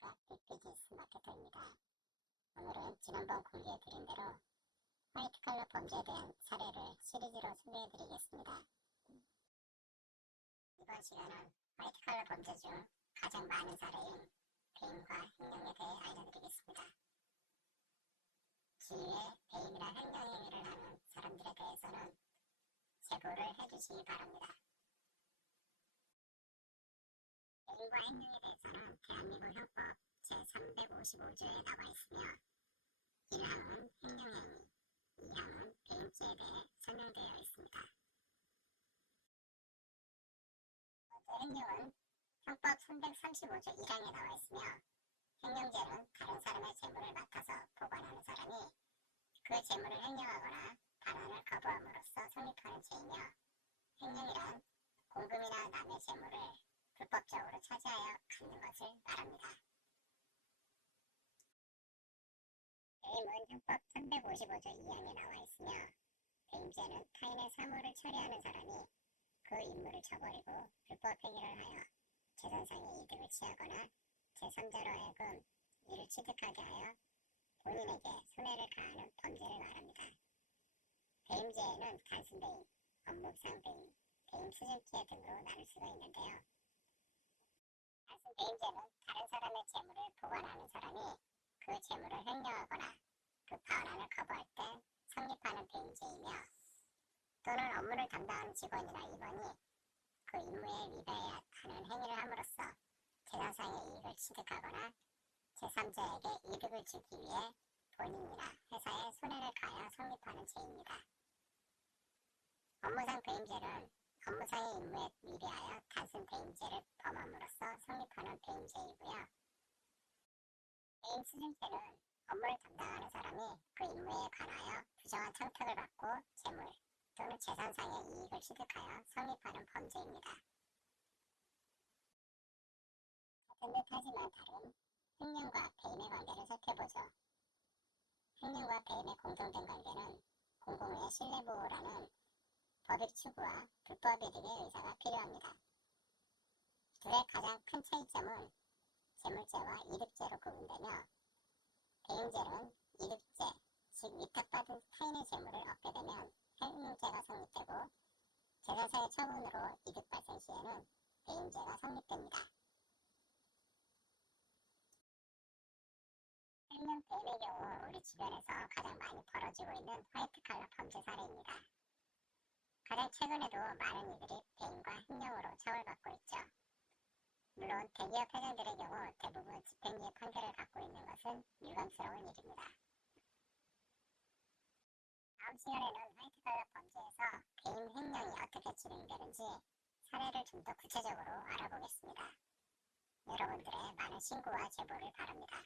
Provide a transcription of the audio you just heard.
안녕하십니까. 빅비즈니스 마케터입니다. 오늘은 지난번 공개해드린 대로 화이트칼라 범죄에 대한 사례를 시리즈로 소개해드리겠습니다. 이번 시간은 화이트칼라 범죄 중 가장 많은 사례인 배임과 횡령에 대해 알려드리겠습니다. 주위에 배임이나 횡령 행위를 하는 사람들에 대해서는 제보를 해주시기 바랍니다. 배임과 횡령에 대해서는 대한민국 형법 제355조에 나와 있으며 1항은 횡령행위, 2항은 배임죄에 대해 설명되어 있습니다. 먼저 횡령은 형법 335조 1항에 나와 있으며 횡령죄는 다른 사람의 재물을 맡아서 보관하는 사람이 그 재물을 횡령하거나 반환을 거부함으로써 성립하는 죄이며, 횡령이란 공금이나 남의 재물을 불법적으로 차지하여 갖는 것을 말합니다. 배임은 형법 355조 2항에 나와 있으며, 배임죄는 타인의 사물을 처리하는 사람이 그 임무를 저버리고 불법 행위를 하여 재산상의 이득을 취하거나 제3자로 하여금 이를 취득하게 하여 본인에게 손해를 가하는 범죄를 말합니다. 배임죄에는 단순 배임, 업무상 배임, 배임 수증기회 등으로 나눌 수가 있는데요. 단순 배임죄는 다른 사람의 재물을 보관하는 사람이 그 재물을 횡령하거나 그 반환을 거부할 때 성립하는 배임죄이며, 또는 업무를 담당하는 직원이나 임원이 그 임무에 위배하는 행위를 함으로써 재산상의 이익을 취득하거나 제3자에게 이득을 주기 위해 본인이나 회사에 손해를 가하여 성립하는 죄입니다. 업무상 배임죄는 업무상의 임무에 위배하여 단순 배임죄를 범함으로써 성립하는 배임죄이고요. 배임 수증죄는 업무를 담당하는 사람이 그 임무에 관하여 부정한 청탁을 받고 재물 또는 재산상의 이익을 취득하여 성립하는 범죄입니다. 같은 듯 하지만 다른 횡령과 배임의 관계를 살펴보죠. 횡령과 배임의 공통된 관계는 공공의 신뢰보호라는 법익 추구와 불법 이득의 의사가 필요합니다. 둘의 가장 큰 차이점은 재물죄와 이득죄로 구분되며, 배임죄는 이득죄, 즉 위탁받은 타인의 재물을 얻게 되면 횡령죄가 성립되고, 재산상의 처분으로 이득 발생 시에는 배임죄가 성립됩니다. 횡령 배임의 경우 우리 주변에서 가장 많이 벌어지고 있는 화이트칼라 범죄 사례입니다. 가장 최근에도 많은 이들이 배임과 횡령으로 처벌받고 있죠. 물론 대기업 회장들의 경우 대부분 집행유예 판결을 갖고 있는 것은 유감스러운 일입니다. 다음 시간에는 화이트칼라 범죄에서 배임 횡령이 어떻게 진행되는지 사례를 좀 더 구체적으로 알아보겠습니다. 여러분들의 많은 신고와 제보를 바랍니다.